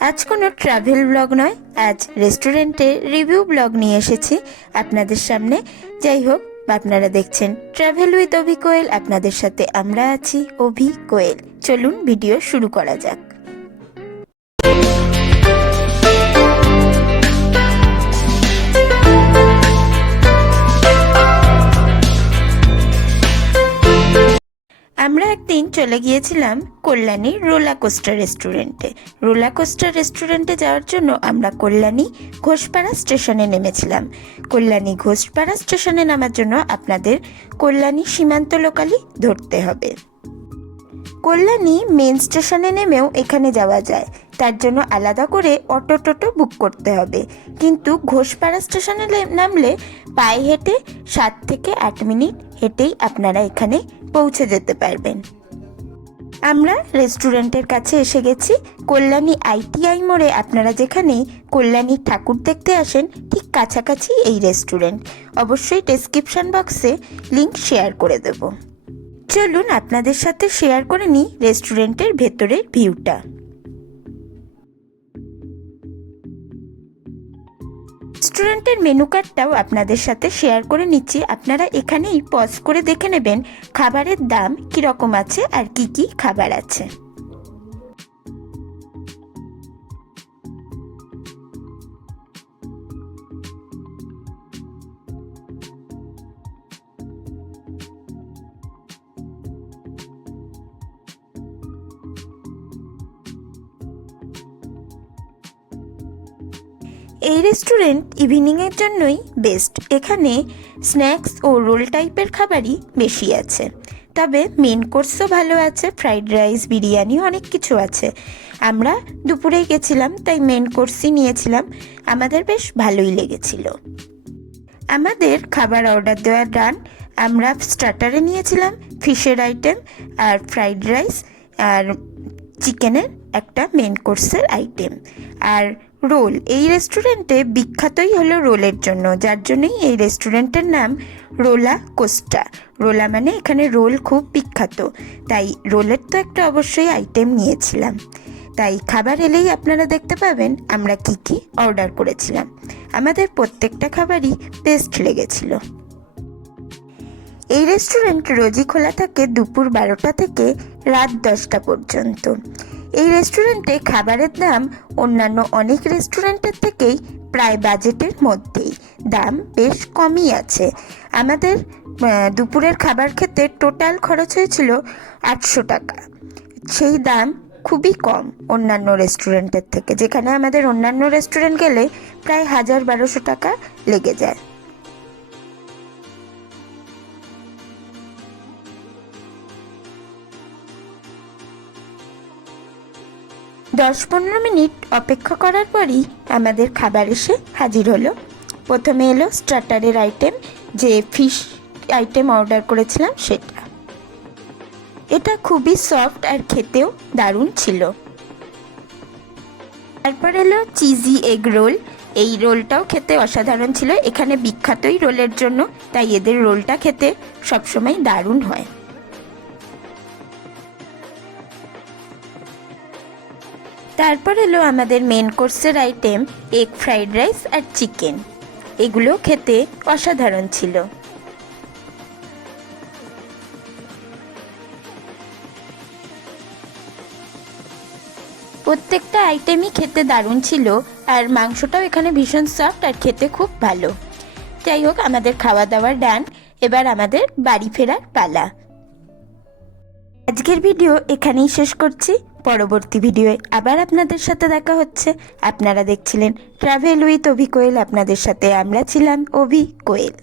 आज कोनो travel blog नय, आज रेस्टुरेंटे रिव्यू ब्लग निये एसेछि आपनादेर सामने। যাই হোক, আপনারা দেখছেন ট্রাভেল উইথ অভি কোয়েল। আপনাদের সাথে আমরা আছি অভি কোয়েল। চলুন ভিডিও শুরু করা যাক। আমরা একদিন চলে গিয়েছিলাম কল্যাণী রোলার কোস্টার রেস্টুরেন্টে। রোলার কোস্টার রেস্টুরেন্টে যাওয়ার জন্য আমরা কল্যাণী ঘোষপাড়া স্টেশনে নেমেছিলাম। কল্যাণী ঘোষপাড়া স্টেশনে নামার জন্য আপনাদের কল্যাণী সীমান্ত লোকালই ধরতে হবে। কল্যাণী মেন স্টেশনে নেমেও এখানে যাওয়া যায়, তার জন্য আলাদা করে অটো টোটো বুক করতে হবে। কিন্তু ঘোষপাড়া স্টেশনে নামলে পায়ে হেঁটে 7 থেকে 8 মিনিট হেঁটেই আপনারা এখানে পৌঁছে যেতে পারবেন। আমরা রেস্টুরেন্টের কাছে এসে গেছি। কল্যাণী ITI মোড়ে আপনারা যেখানে কল্যাণী ঠাকুর দেখতে আসেন ঠিক কাছাকাছি এই রেস্টুরেন্ট। অবশ্যই ডেসক্রিপশন বক্সে লিংক শেয়ার করে দেব। চলুন আপনাদের সাথে শেয়ার করে নিই রেস্টুরেন্টের ভেতরের ভিউটা। রেস্টুরেন্টের মেনু কার্ডটাও আপনাদের সাথে শেয়ার করে নিচ্ছি। আপনারা এখানেই পজ করে দেখে নেবেন খাবারের দাম কীরকম আছে আর কি কি খাবার আছে। এই রেস্টুরেন্ট ইভিনিংয়ের জন্যই বেস্ট। এখানে স্ন্যাক্স ও রোল টাইপের খাবারই বেশি আছে, তবে মেন কোর্সও ভালো আছে, ফ্রাইড রাইস, বিরিয়ানি, অনেক কিছু আছে। আমরা দুপুরেই গেছিলাম তাই মেন কোর্সই নিয়েছিলাম, আমাদের বেশ ভালোই লেগেছিল। আমাদের খাবার অর্ডার দেওয়া ডান। আমরা স্টার্টারে নিয়েছিলাম ফিশের আইটেম আর ফ্রাইড রাইস আর চিকেনের একটা মেন কোর্সের আইটেম আর রোল। এই রেস্টুরেন্টে বিখ্যাতই হলো রোলের জন্য, যার জন্যই এই রেস্টুরেন্টের নাম রোলা কোস্টা। রোলা মানে এখানে রোল খুব বিখ্যাত, তাই রোলের তো একটা অবশ্যই আইটেম নিয়েছিলাম। তাই খাবার এলেই আপনারা দেখতে পাবেন আমরা কি কি অর্ডার করেছিলাম। আমাদের প্রত্যেকটা খাবারই বেস্ট লেগেছিল। এই রেস্টুরেন্ট রোজই খোলা থাকে দুপুর 12টা থেকে রাত 10টা পর্যন্ত। এই রেস্টুরেন্টে খাবারের দাম অন্যান্য অনেক রেস্টুরেন্টের থেকেই প্রায় বাজেটের মধ্যেই, দাম বেশ কমই আছে। আমাদের দুপুরের খাবার খেতে টোটাল খরচ হয়েছিল 800 টাকা। সেই দাম খুবই কম অন্যান্য রেস্টুরেন্টের থেকে, যেখানে আমাদের অন্যান্য রেস্টুরেন্ট গেলে প্রায় 1000-1200 টাকা লেগে যায়। দশ 15 মিনিট অপেক্ষা করার পরই আমাদের খাবার এসে হাজির হলো। প্রথমে এলো স্টার্টারের আইটেম, যে ফিশ আইটেম অর্ডার করেছিলাম সেটা। এটা খুবই সফট আর খেতেও দারুণ ছিল। তারপর এলো চিজি এগ রোল। এই রোলটাও খেতে অসাধারণ ছিল। এখানে বিখ্যাতই রোলের জন্য, তাই এদের রোলটা খেতে সবসময় দারুণ হয়। তারপর এলো আমাদের মেন কোর্সের আইটেম এগ ফ্রাইড রাইস আর চিকেন। এগুলো খেতে অসাধারণ ছিল। প্রত্যেকটা আইটেমই খেতে দারুণ ছিল, আর মাংসটাও এখানে ভীষণ সফট আর খেতে খুব ভালো। যাই হোক, আমাদের খাওয়া দাওয়ার ডান। এবার আমাদের বাড়ি ফেরার পালা। আজকের ভিডিও এখানেই শেষ করছি। পরবর্তী ভিডিওয়ে আবার আপনাদের সাথে দেখা হচ্ছে। আপনারা দেখছিলেন ট্রাভেল উইথ অভি কোয়েল। আপনাদের সাথে আমরা ছিলাম অভি কোয়েল।